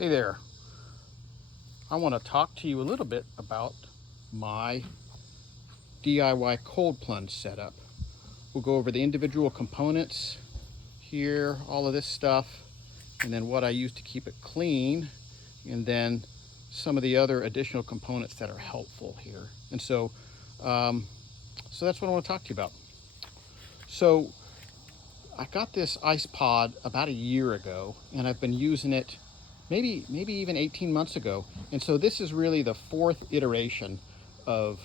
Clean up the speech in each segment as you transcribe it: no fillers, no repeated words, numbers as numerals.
Hey there. I want to talk to you a little bit about my DIY cold plunge setup. We'll go over the individual components here, all of this stuff, and then what I use to keep it clean, and then some of the other additional components that are helpful here. And so that's what I want to talk to you about. So I got this ice pod about a year ago, and I've been using it maybe even 18 months ago. And so this is really the fourth iteration of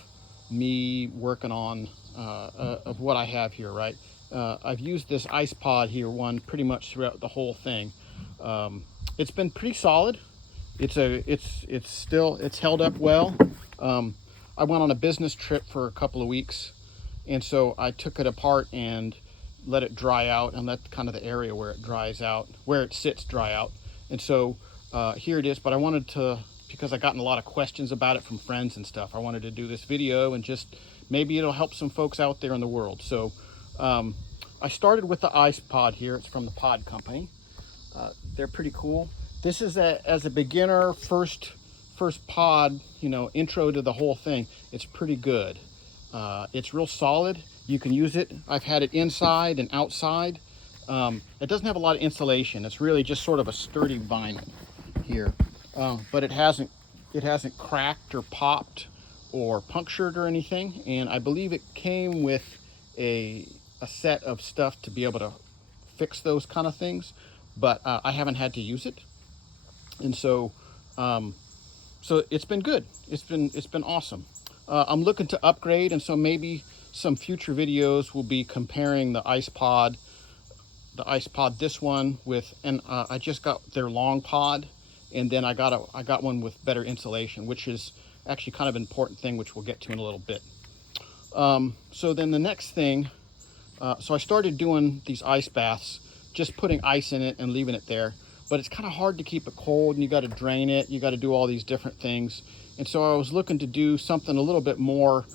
me working on of what I have here, right? I've used this ice pod here pretty much throughout the whole thing. It's been pretty solid. It's held up well. I went on a business trip for a couple of weeks, and so I took it apart and let it dry out, and let kind of the area where it dries out, where it sits, dry out. And so here it is. But I wanted to, because I gotten a lot of questions about it from friends and stuff, I wanted to do this video and just maybe it'll help some folks out there in the world. So I started with the ice pod here. It's from the Pod Company. They're pretty cool. This is as a beginner, first pod, intro to the whole thing. It's pretty good. It's real solid. You can use it. I've had it inside and outside. It doesn't have a lot of insulation. It's really just sort of a sturdy vinyl here, but it hasn't cracked or popped or punctured or anything. And I believe it came with a set of stuff to be able to fix those kind of things, but I haven't had to use it. And so it's been good. It's been awesome. I'm looking to upgrade, and so maybe some future videos will be comparing the ice pod, this one with, and I just got their long pod, and then I got one with better insulation, which is actually kind of an important thing, which we'll get to in a little bit. So then the next thing, so I started doing these ice baths, just putting ice in it and leaving it there. But it's kind of hard to keep it cold, and you got to drain it. You got to do all these different things. And so I was looking to do something a little bit more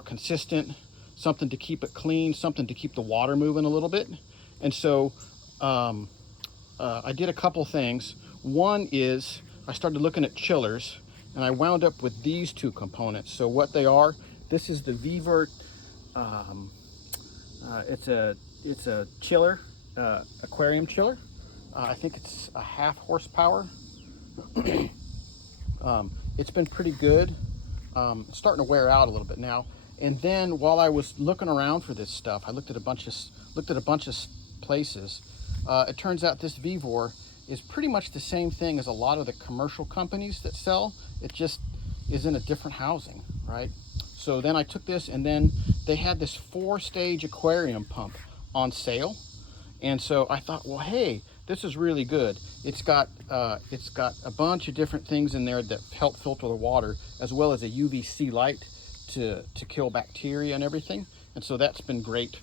consistent, something to keep it clean, something to keep the water moving a little bit. And so I did a couple things. One is I started looking at chillers, and I wound up with these two components. So what they are, this is the V-Vert. It's a chiller, aquarium chiller. I think it's a 0.5 horsepower. It's been pretty good. It's starting to wear out a little bit now. And then while I was looking around for this stuff, I looked at a bunch of places. It turns out this V-Vor is pretty much the same thing as a lot of the commercial companies that sell. It just is in a different housing, right? So then I took this, and then they had this 4-stage aquarium pump on sale. And so I thought, well, hey, this is really good. It's got a bunch of different things in there that help filter the water, as well as a UVC light to kill bacteria and everything. And so that's been great.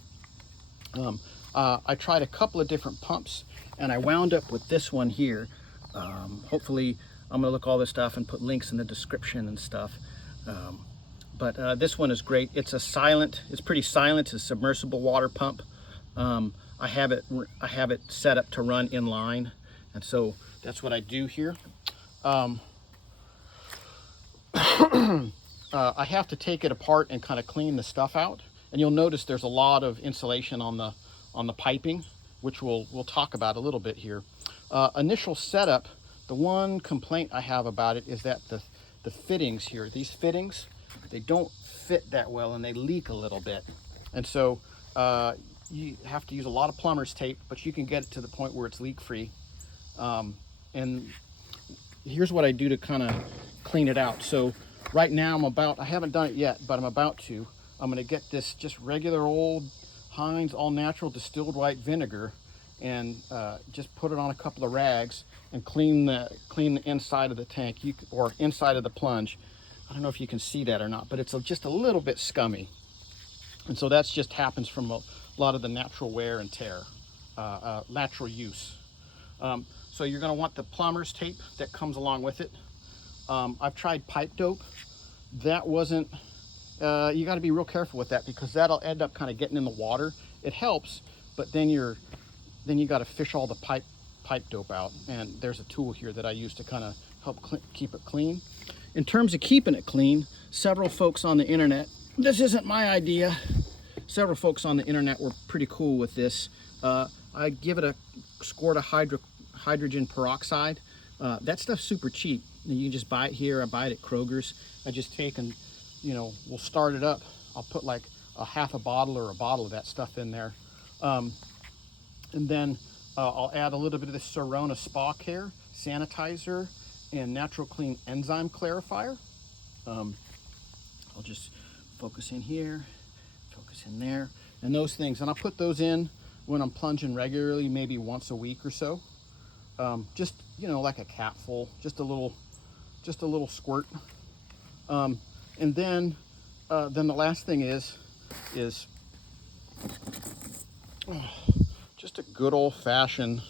I tried a couple of different pumps, and I wound up with this one here. Hopefully I'm gonna look all this stuff and put links in the description and stuff. But this one is great. It's pretty silent. It's a submersible water pump. I have it set up to run in line, and so that's what I do here. I have to take it apart and kind of clean the stuff out, and you'll notice there's a lot of insulation on the piping, which we'll talk about a little bit here. Initial setup, the one complaint I have about it is that the fittings here, these fittings, they don't fit that well, and they leak a little bit, and so you have to use a lot of plumber's tape, but you can get it to the point where it's leak-free. And here's what I do to kind of clean it out. So right now I haven't done it yet, but I'm about to. I'm going to get this just regular old Heinz all-natural distilled white vinegar, and just put it on a couple of rags and clean the inside of the tank, or inside of the plunge. I don't know if you can see that or not, but it's just a little bit scummy. And so that's just happens from a lot of the natural wear and tear, natural use. So you're going to want the plumber's tape that comes along with it. I've tried pipe dope. That wasn't, you got to be real careful with that, because that'll end up kind of getting in the water. It helps, but then you got to fish all the pipe pipe dope out. And there's a tool here that I use to kind of help keep it clean. In terms of keeping it clean, several folks on the internet, this isn't my idea, several folks on the internet were pretty cool with this. I give it a squirt of hydrogen peroxide. That stuff's super cheap. You can just buy it here. I buy it at Kroger's. I just take and, you know, we'll start it up. I'll put like a half a bottle or a bottle of that stuff in there. And then I'll add a little bit of this Sorona Spa Care sanitizer and Natural Clean enzyme clarifier. I'll just focus in here, focus in there, and those things. And I'll put those in when I'm plunging regularly, maybe once a week or so. Just, you know, like a capful, just a little squirt. And then the last thing is just a good old-fashioned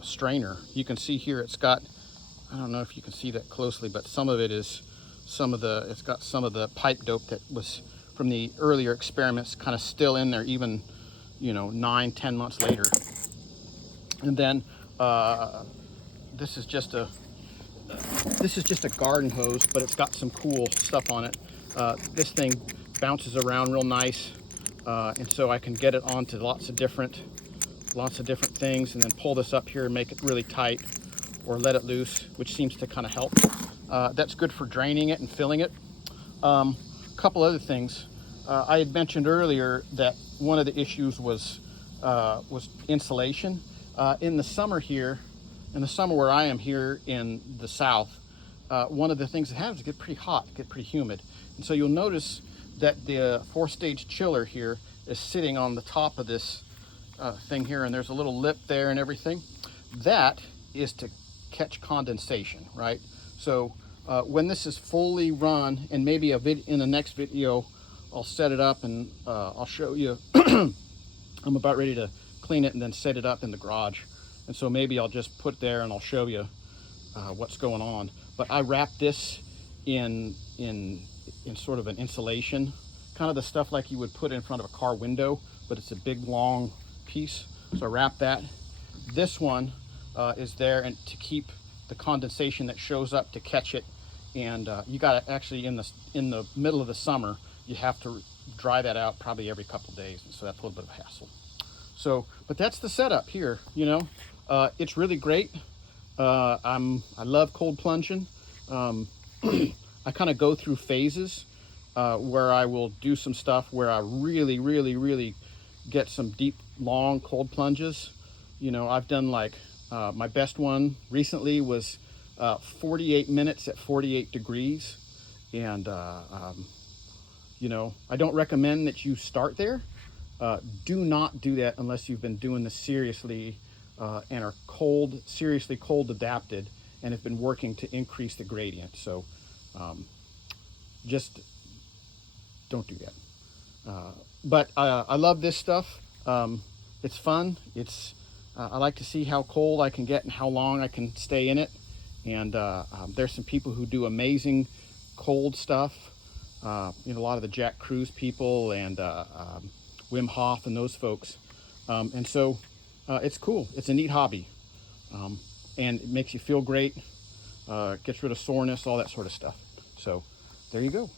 strainer. You can see here it's got, I don't know if you can see that closely, but some of it is it's got some of the pipe dope that was from the earlier experiments kind of still in there, even, you know, 9-10 months later. And then this is just a garden hose, but it's got some cool stuff on it. This thing bounces around real nice, and so I can get it onto lots of different things, and then pull this up here and make it really tight, or let it loose, which seems to kind of help. That's good for draining it and filling it. A couple other things. I had mentioned earlier that one of the issues was insulation. In the summer here, in the summer where I am here in the south, one of the things that happens is get pretty hot, get pretty humid. And so you'll notice that the 4-stage chiller here is sitting on the top of this thing here, and there's a little lip there and everything. That is to catch condensation, right? So when this is fully run, and maybe in the next video, I'll set it up and I'll show you. I'm about ready to clean it and then set it up in the garage. And so maybe I'll just put there and I'll show you what's going on. But I wrap this in sort of an insulation, kind of the stuff like you would put in front of a car window, but it's a big long piece. So I wrap that. This one is there and to keep the condensation that shows up, to catch it. And you got to actually, in the middle of the summer, you have to dry that out probably every couple days, and so that's a little bit of a hassle. So, but that's the setup here. You know, it's really great. I love cold plunging. I kind of go through phases where I will do some stuff where I really get some deep, long cold plunges. You know, I've done like my best one recently was 48 minutes at 48 degrees, and you know, I don't recommend that you start there. Do not do that unless you've been doing this seriously and are seriously cold adapted, and have been working to increase the gradient. So just don't do that. But I love this stuff. It's fun. I like to see how cold I can get and how long I can stay in it. And there's some people who do amazing cold stuff. You know, a lot of the Jack Cruz people and Wim Hof and those folks. And so it's cool. It's a neat hobby. And it makes you feel great, gets rid of soreness, all that sort of stuff. So there you go.